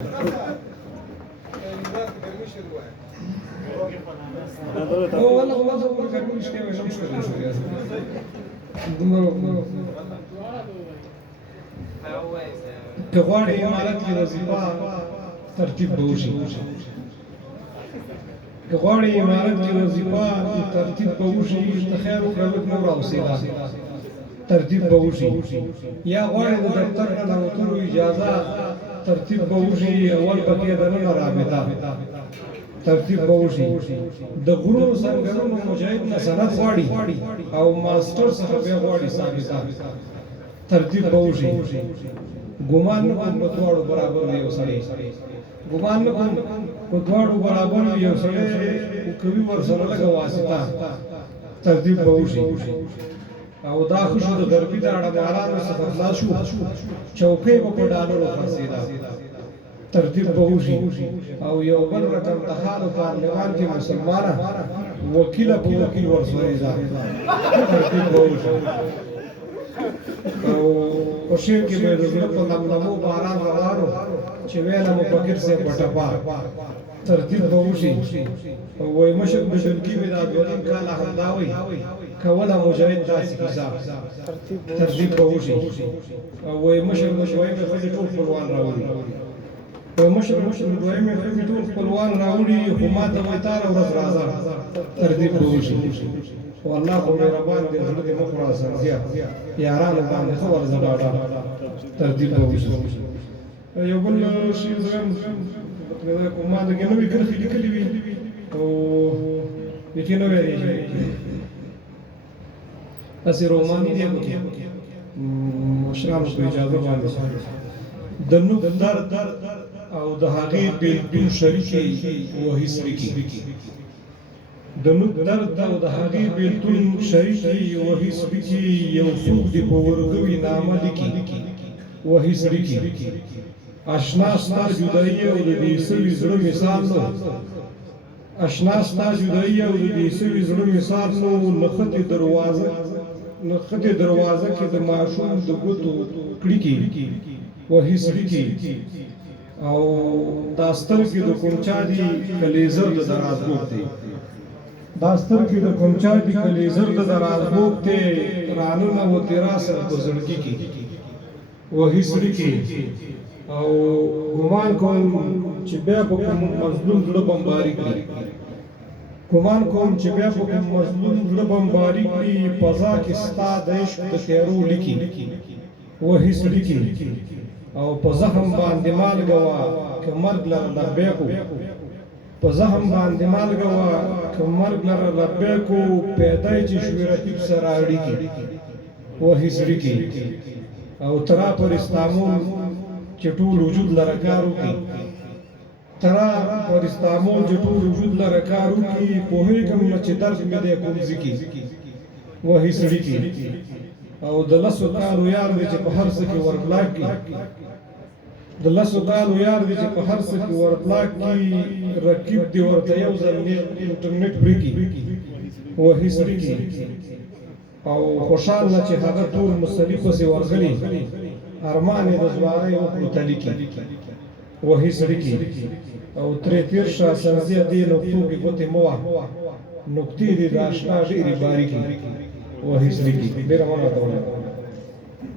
No, والله ما كان مشكلة ولا مشكلة كغواړي امارت کې وظیفه ترتیب به وشي کغواړي امارت کې وظیفه ترتیب به وشي ته خیر وکړه نو راوسیدا ترتیب به وشي یا غواړي د دفتر نه وتلو اجازه ترتیب به وشي اول پکې د نه رابطه ترتیب به وشي د غرونو څنګهونو مجاهد نه سند غواړي او ماستر څخه به غواړي ثابته ترتیب به وشي ګمان نه کوم په دواړو برابر یو سړی ګمان نه کوم په دواړو برابر یو سړی او کوي ورسره لږه واسطه ترتیب به وشي او دا خوشو د غربي د اړمالانو څخه خلاص شو چوکۍ به په ډالرو خرڅېده ترتیب به وشي او یو بل رقم د حالو پارلمان کې مسلمانه وکیله په وکیل ورسوېده ترتیب به وشي او خوشیر کې به د زړه په لملمو باران روانو چې ویله مو فقیر صاحب بټپا ترتیب به وشي وایي مشر بشرګي مې دا دویم کاله همدا وایي کوله مجاهد داسې کیسه ترتیب به وشي وایي مشر دویمې ښځې ټول خپلوان راوړي وایي مشر دویمې ښځې ټول خپلوان راوړي خو ما ته وایي تاره ورځ راځه ترتیب به وشي والله خو مهربان دی زړه دې مه خورا سرزیا یارانو باندې ښه ورځه ډاډه ترتیب به وشي یو بل شي زغم ما د نوې کرښې لیکلې وي او یقې نوې دی هسې روماني دی مشرانو په اجازه باندې د نوک درد او د هغې بېلتون شریکې وحي سریکې د نوک درد او د هغې بېلتون شریکې وحي سریکې یو څوک دې په ورګوي نامه لیکي وحي سریکې اشنا ستا جدایي او د دې سوي زړه مثال نو اشنا ستا جدایي او د دې سوي زړه مثال نو نښتې دروازه کې د ماشوم د ګوتو کړکۍ وحي سریکې او دا سترګې د کوم چا دي که لیزر د درازګوب دی دا سترګې د کوم چا دي که لیزر د درازګوب دی راننوتې راسره په زړګي کې وحي سریکې او ګمان کوم چې بیا به کوم مظلوم زړه بمباري کړي ګمان کوم چې بیا به کوم مظلوم زړه بمباري کړي فضا کې ستا د عشق د تیارو لیکي وحي سریکې او په زخم باندې مالګه وه که مرګ لره لبیک و په زخم باندې مالګه وه که مرګ لره لبیک و پیدای چې شوې رقیب سره اړیکې وحي سریکې او ترا پر استامون چې ټول وجود لره کار وکړي ترا پر استامون چې ټول وجود لره کار وکړي پوهېږم نه چې درد مې دی کوم ځکي وحي سریکې او د لسو کالو یار دی چې په هر څه کې وربلاک کړي د لسو کالو یار دی چې په هر څه کې وربلاک کړي رقیب دی ورته یو ځل انټرنیټ برېږي وحي سریکې او خوشحال نه چې هغه ټول مصلي پسې ورغلي ارمان یې د ځوانۍ وکړو تلي کې وحي سریکې او ترې تېر شه سرزیه دې نقطو کې ګوتې مه وه نقطې دې د اشنا ډېرې باریکې وحي سریکې ډېره مننه کوم